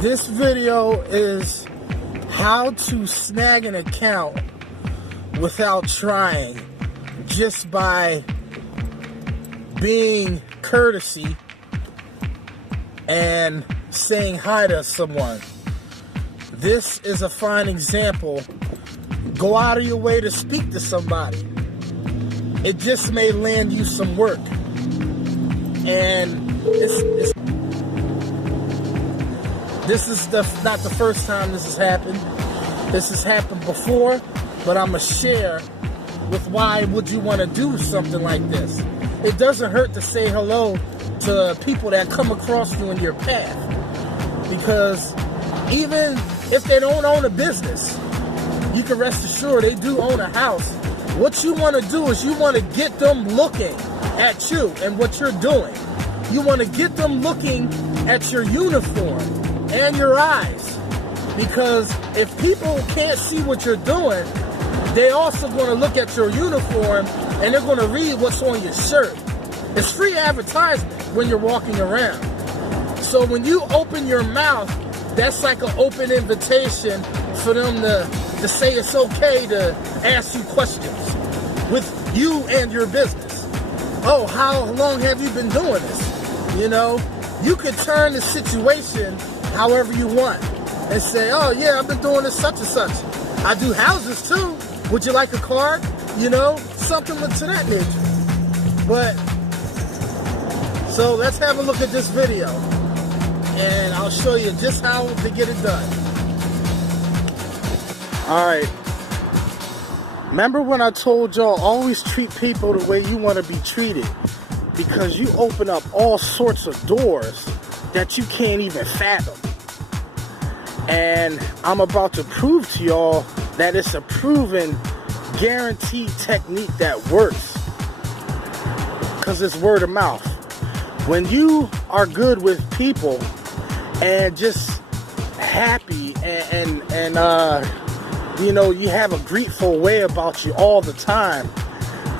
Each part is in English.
This video is how to snag an account without trying, just by being courtesy and saying hi to someone. This is a fine example. Go out of your way to speak to somebody. It just may land you some work. And this is not the first time this has happened. This has happened before, but I'm going to share with why would you want to do something like this. It doesn't hurt to say hello to people that come across you in your path. Because even if they don't own a business, you can rest assured they do own a house. What you want to do is you want to get them looking at you and what you're doing. You want to get them looking at your uniform and your eyes. Because if people can't see what you're doing, they also going to look at your uniform and they're going to read what's on your shirt. It's free advertisement when you're walking around. So when you open your mouth, that's like an open invitation for them to say it's okay to ask you questions with you and your business. Oh, how long have you been doing this? You know, you could turn the situation however you want and say, oh yeah, I've been doing this such and such. I do houses too. Would you like a card? You know, something to that nature. But, so let's have a look at this video and I'll show you just how to get it done. Alright. Remember when I told y'all always treat people the way you want to be treated? Because you open up all sorts of doors that you can't even fathom. And I'm about to prove to y'all that it's a proven, guaranteed technique that works. Because it's word of mouth. When you are good with people and just happy and you know, you have a grateful way about you all the time,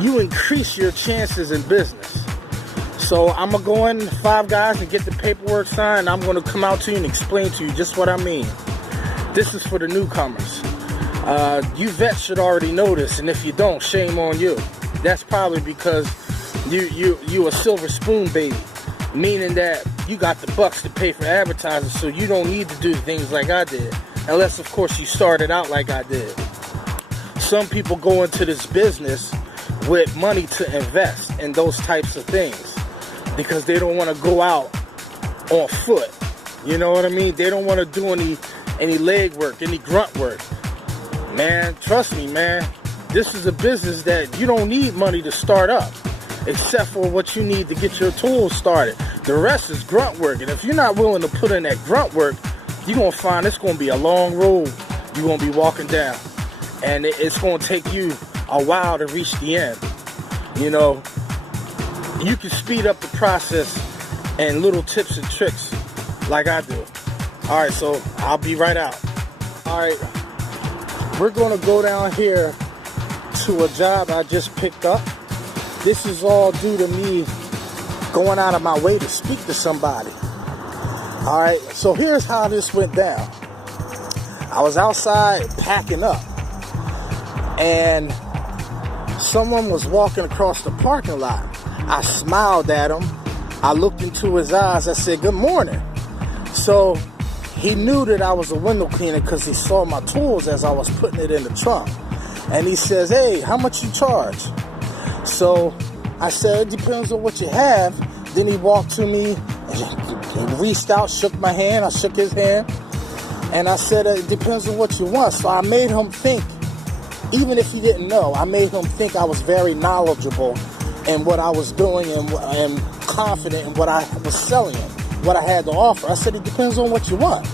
you increase your chances in business. So I'm going to go in 5 guys and get the paperwork signed. I'm going to come out to you and explain to you just what I mean. This is for the newcomers. You vets should already know this, and if you don't, shame on you. That's probably because you a silver spoon baby, meaning that you got the bucks to pay for advertising, so you don't need to do things like I did. Unless, of course, you started out like I did. Some people go into this business with money to invest in those types of things because they don't want to go out on foot. You know what I mean? They don't want to do any leg work, any grunt work. Man, trust me, man. This is a business that you don't need money to start up, except for what you need to get your tools started. The rest is grunt work. And if you're not willing to put in that grunt work, you're going to find it's going to be a long road you're going to be walking down. And it's going to take you a while to reach the end. You know, you can speed up the process and little tips and tricks like I do. Alright, so I'll be right out. Alright, we're going to go down here to a job I just picked up. This is all due to me going out of my way to speak to somebody. Alright, so here's how this went down. I was outside packing up, and someone was walking across the parking lot. I smiled at him. I looked into his eyes. I said, good morning. So he knew that I was a window cleaner because he saw my tools as I was putting it in the trunk. And he says, hey, how much you charge? So I said, it depends on what you have. Then he walked to me and reached out, shook my hand. I shook his hand. And I said, it depends on what you want. So I made him think, even if he didn't know, I made him think I was very knowledgeable in what I was doing and confident in what I was selling, what I had to offer. I said, it depends on what you want.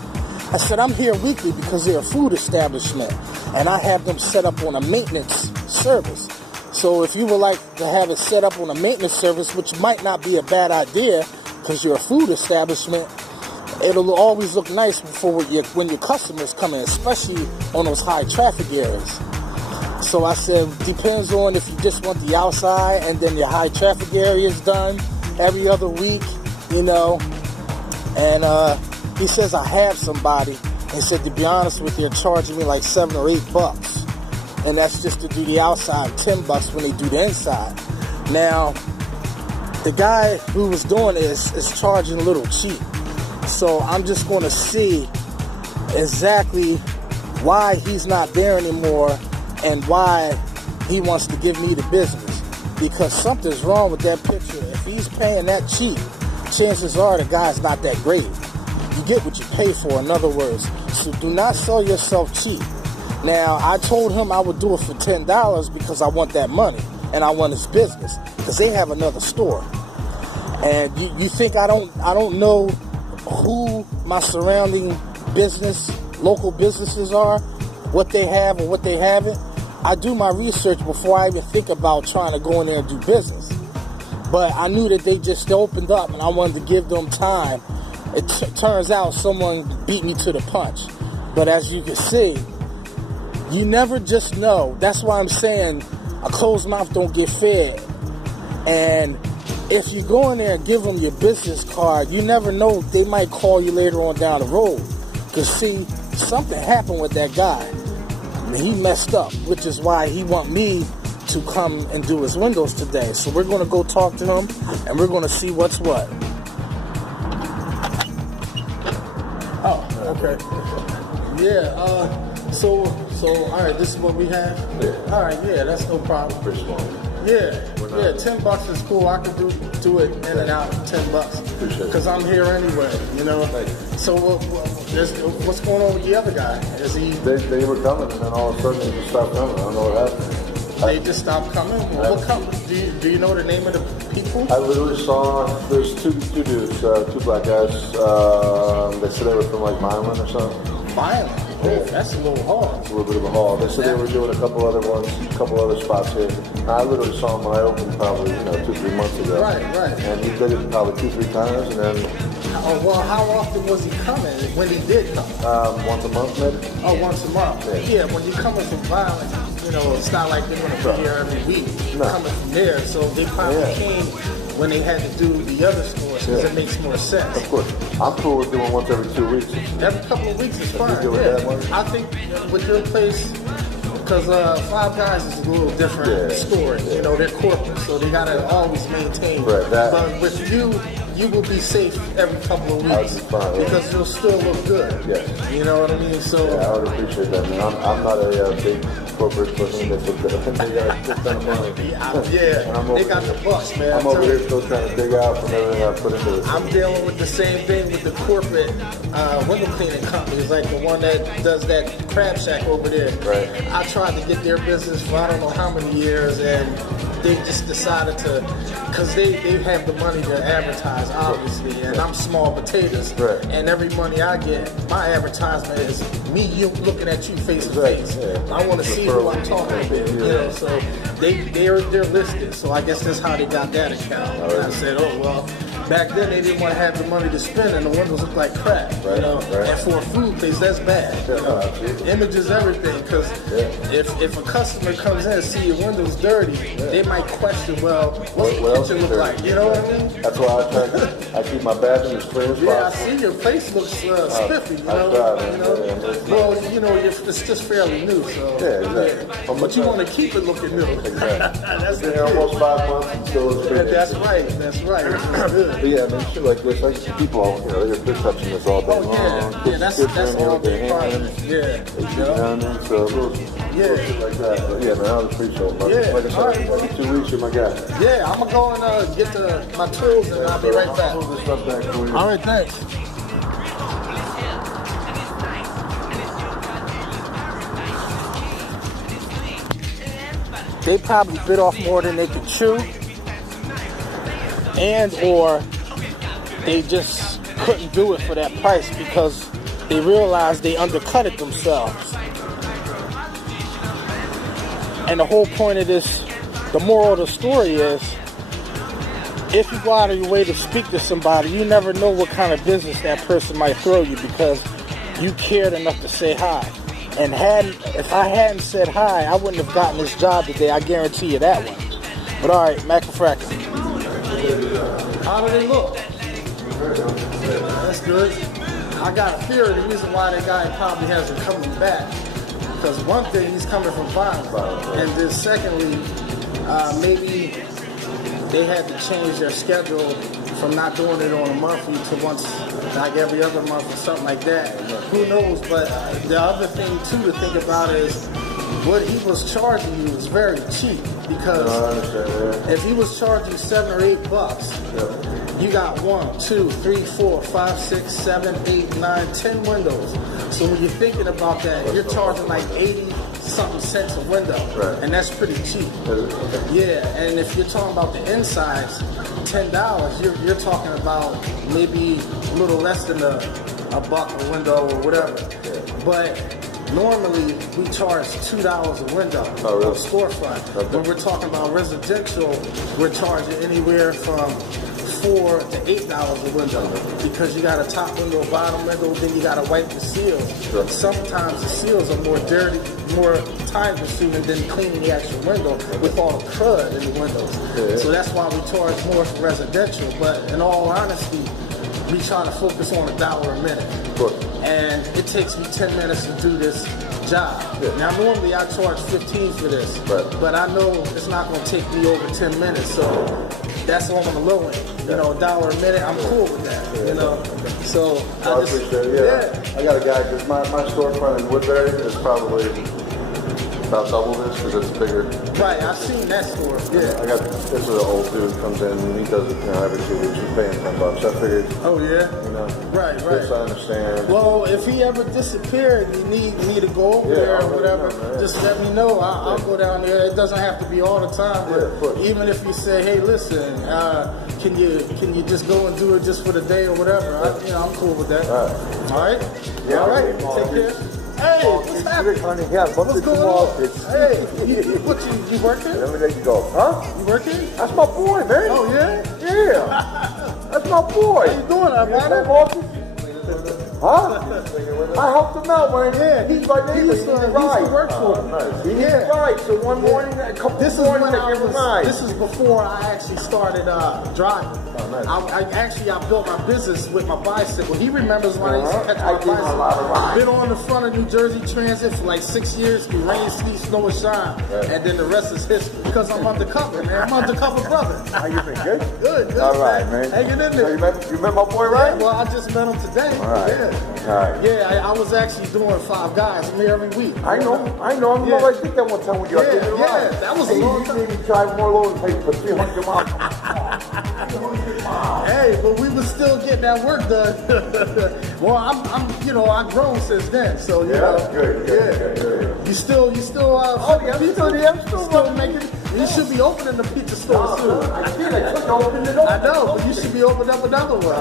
I said, I'm here weekly because they're a food establishment, and I have them set up on a maintenance service. So if you would like to have it set up on a maintenance service, which might not be a bad idea because you're a food establishment, it'll always look nice when your customers come in, especially on those high traffic areas. So I said, depends on if you just want the outside and then your high traffic areas done every other week, you know. And He says, I have somebody. He said, to be honest with you, they're charging me like $7 or $8. And that's just to do the outside, $10 when they do the inside. Now, the guy who was doing this is charging a little cheap. So I'm just going to see exactly why he's not there anymore and why he wants to give me the business. Because something's wrong with that picture. If he's paying that cheap, chances are the guy's not that great. You get what you pay for, in other words. So do not sell yourself cheap. Now, I told him I would do it for $10 because I want that money and I want his business because they have another store. And you think I don't know who my surrounding local businesses are, what they have or what they haven't? I do my research before I even think about trying to go in there and do business. But I knew that they just opened up and I wanted to give them time. It turns out someone beat me to the punch. But as you can see, you never just know. That's why I'm saying a closed mouth don't get fed. And if you go in there and give them your business card, you never know. They might call you later on down the road. Because see, something happened with that guy. He messed up, which is why he want me to come and do his windows today. So we're going to go talk to him, and we're going to see what's what. Oh, okay. Yeah, so, all right, this is what we have? Yeah. All right, yeah, that's no problem. Pretty small. Yeah, $10 is cool. I can do it in and out $10 because I'm here anyway, you know. So what's going on with the other guy? Is he? They were coming, and then all of a sudden they just stopped coming. I don't know what happened. They just stopped coming. What company? Do you know the name of the people? I literally saw there's two dudes, two black guys. They said they were from like Milan or something. Milan. Yeah. That's a little hard. It's a little bit of a haul. They said they were doing a couple other ones, a couple other spots here. I literally saw him when I opened probably 2-3 months ago. Right. And he did it probably 2-3 times, and then. Oh, well, how often was he coming? When he did come? Once a month maybe. Oh, once a month. Yeah, when you're coming from Violent, it's not like they're going to be here every week. You're coming from there, so they probably came when they had to do the other stores because it makes more sense. Of course. I'm cool with doing once every 2 weeks. Every couple of weeks is fine. That I think with your place, because Five Guys is a little different story. They're corporate, so they got to always maintain. Right, but with you will be safe every couple of weeks because you'll still look good. Yeah. You know what I mean? So I would appreciate that, man. I'm not a big corporate person that's they got a ton of money. They got the bucks, man. I'm over here still trying to dig out from everything I put into this. I'm dealing with the same thing with the corporate window cleaning companies, like the one that does that crab shack over there. Right. I tried to get their business for I don't know how many years, and they just decided to, because they have the money to advertise, obviously, and I'm small potatoes. Right. And every money I get, my advertisement is me looking at you face to face. Yeah. I want to see who I'm talking to. So they're listed. So I guess that's how they got that account. And I said, oh well. Back then, they didn't want to have the money to spend, and the windows look like crap, And for a food place, that's bad. Image is everything, because if a customer comes in and see your windows dirty, they might question, well, what's the kitchen look like? You know what I mean? That's why I keep my bathroom as clean as possible. Yeah, I see your place looks spiffy, Well, it's just fairly new, so. Yeah, exactly. But you want to keep it looking new. Exactly. That's been here almost 5 months and still looks pretty. That's right. But yeah, I mean, shit like this, I see people, they're touching this all day long. Yeah, that's all their problems. Yeah. So little shit like that. But yeah, man, I would appreciate it, man. Like I said, like 2 weeks, you're my guy. Yeah, I'm gonna go and get my tools, and I'll be right back. I'll move this stuff back for you. All right, thanks. They probably bit off more than they could chew, and or they just couldn't do it for that price because they realized they undercut it themselves. And the whole point of this, the moral of the story is, if you go out of your way to speak to somebody, you never know what kind of business that person might throw you because you cared enough to say hi. And if I hadn't said hi, I wouldn't have gotten this job today. I guarantee you that one. But all right, Macafracker. How do they look? That's good. I got a theory the reason why that guy probably hasn't coming back. Because one thing, he's coming from violence. And then secondly, maybe they had to change their schedule from not doing it on a monthly to once, like every other month or something like that. Who knows? But the other thing too to think about is what he was charging you was very cheap. Because if he was charging $7 or $8, you got 1, 2, 3, 4, 5, 6, 7, 8, 9, 10 windows. So when you're thinking about that, you're charging like 80-something cents a window, and that's pretty cheap. Yeah, and if you're talking about the insides, $10, you're talking about maybe a little less than a buck a window or whatever. But normally we charge $2 a window of storefront. When we're talking about residential, we're charging anywhere from $4 to $8 a window because you got a top window, bottom window, then you got to wipe the seals. Sometimes the seals are more dirty, more time consuming than cleaning the actual window with all the crud in the windows. So that's why we charge more for residential. But in all honesty, we try to focus on $1 a minute. And it takes me 10 minutes to do this job. Now normally I charge 15 for this, but I know it's not going to take me over 10 minutes, so that's on the low end. You know, $1 a minute, I'm cool with that. You know, so I just appreciate it. I got a guy because my storefront in Woodbury is probably about double this because it's bigger. Right, I've seen that store. Yeah, I got this is an old dude comes in and he does it every 2 weeks. He's paying $10. I figured. Oh yeah. You know. Right. Yes, I understand. Well, if he ever disappeared and you need me to go over there or whatever, just let me know. I'll go down there. It doesn't have to be all the time, but even if you say, hey, listen, can you just go and do it just for the day or whatever? I'm cool with that. All right. Yeah. All right. Take care. Hey, what's happening? Yeah, What's going on? Hey, you working? Let me let you go. Huh? You working? That's my boy, man. Oh, yeah? Yeah. That's my boy. How you doing, Amanda? Huh? I helped him out when he's my neighbor. He used to work for him. Nice. He needed rides, so one morning, a couple this mornings, is I gave him rides. This is before I actually started driving. I built my business with my bicycle. He remembers when I used to catch my bicycle. I've been on the front of New Jersey Transit for like 6 years through rain, sleet, snow, and shine. And then the rest is history. Because I'm undercover, man. I'm undercover brother. How you been? Good? Good. All right, man. Hanging in there. So you met my boy, right? Yeah, well, I just met him today. All right. Yeah. All right. Yeah, I was actually doing 5 guys. I'm here every week. I know. I did that one time with you. I did it right. That was a long time. You made me drive more loads for 300 miles. Hey, but we was still getting that work done. Well, I've grown since then. So Good. You still. I'm still making. You should be opening the pizza store soon. I did. I took open it up. I know, but you should be opening up another one.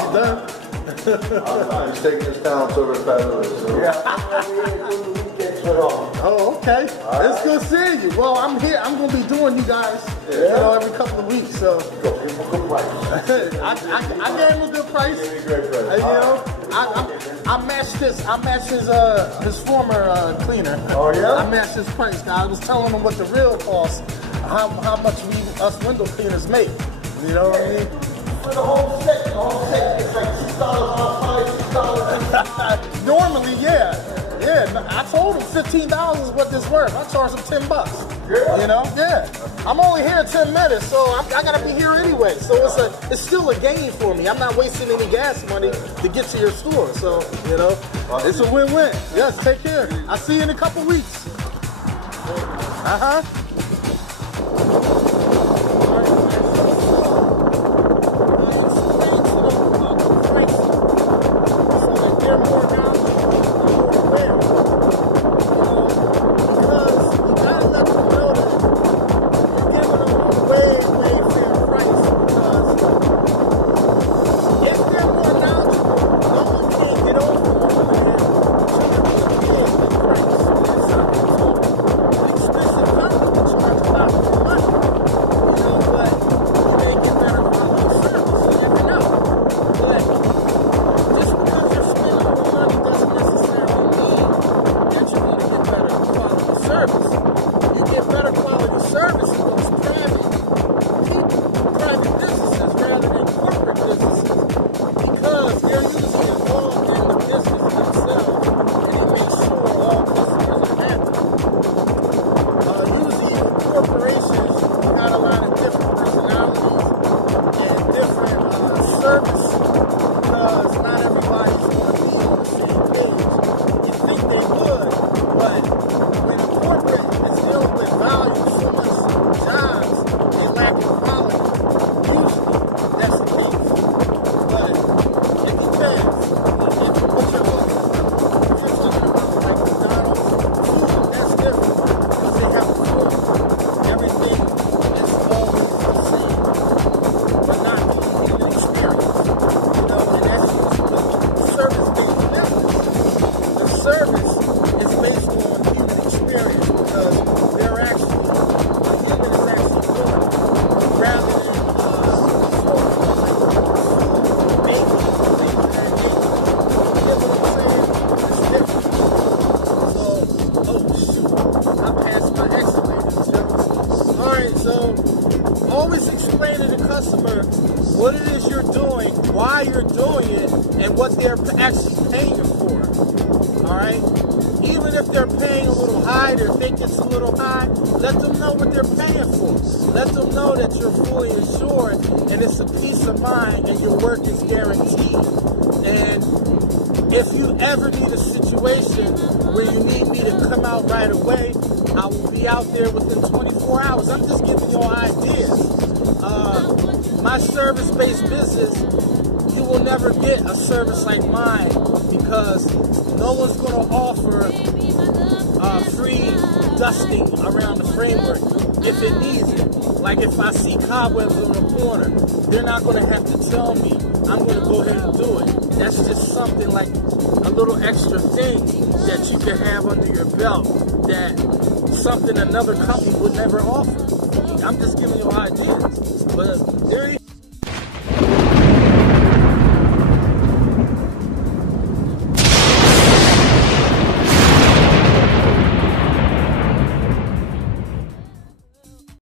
You done? He's taking his talents over to Oh, okay. It's good seeing you. Well, I'm here. I'm gonna be doing you guys, every couple of weeks. So Give him a good price. I gave him a good price. Great price. I matched his former cleaner. Oh yeah. I matched his price. I was telling him what the real cost, how much us window cleaners make. You know what I mean? For the whole set, it's like $6 on $5, $6. Normally, yeah. I told him $15 is what this worth. I charge him $10. Yeah. You know, I'm only here 10 minutes, so I gotta be here anyway. So it's still a gain for me. I'm not wasting any gas money to get to your store. So it's a win-win. Yes, take care. I'll see you in a couple weeks. what they're actually paying for. All right? Even if they're paying a little high, they think it's a little high, let them know what they're paying for. Let them know that you're fully insured and it's a peace of mind and your work is guaranteed. And if you ever need a situation where you need me to come out right away, I will be out there within 24 hours. I'm just giving you ideas. My service-based business, you will never get a service like mine because no one's going to offer free dusting around the framework if it needs it. Like if I see cobwebs on the corner, they're not going to have to tell me. I'm going to go ahead and do it. That's just something like a little extra thing that you can have under your belt that something another company would never offer. I'm just giving you ideas. But there you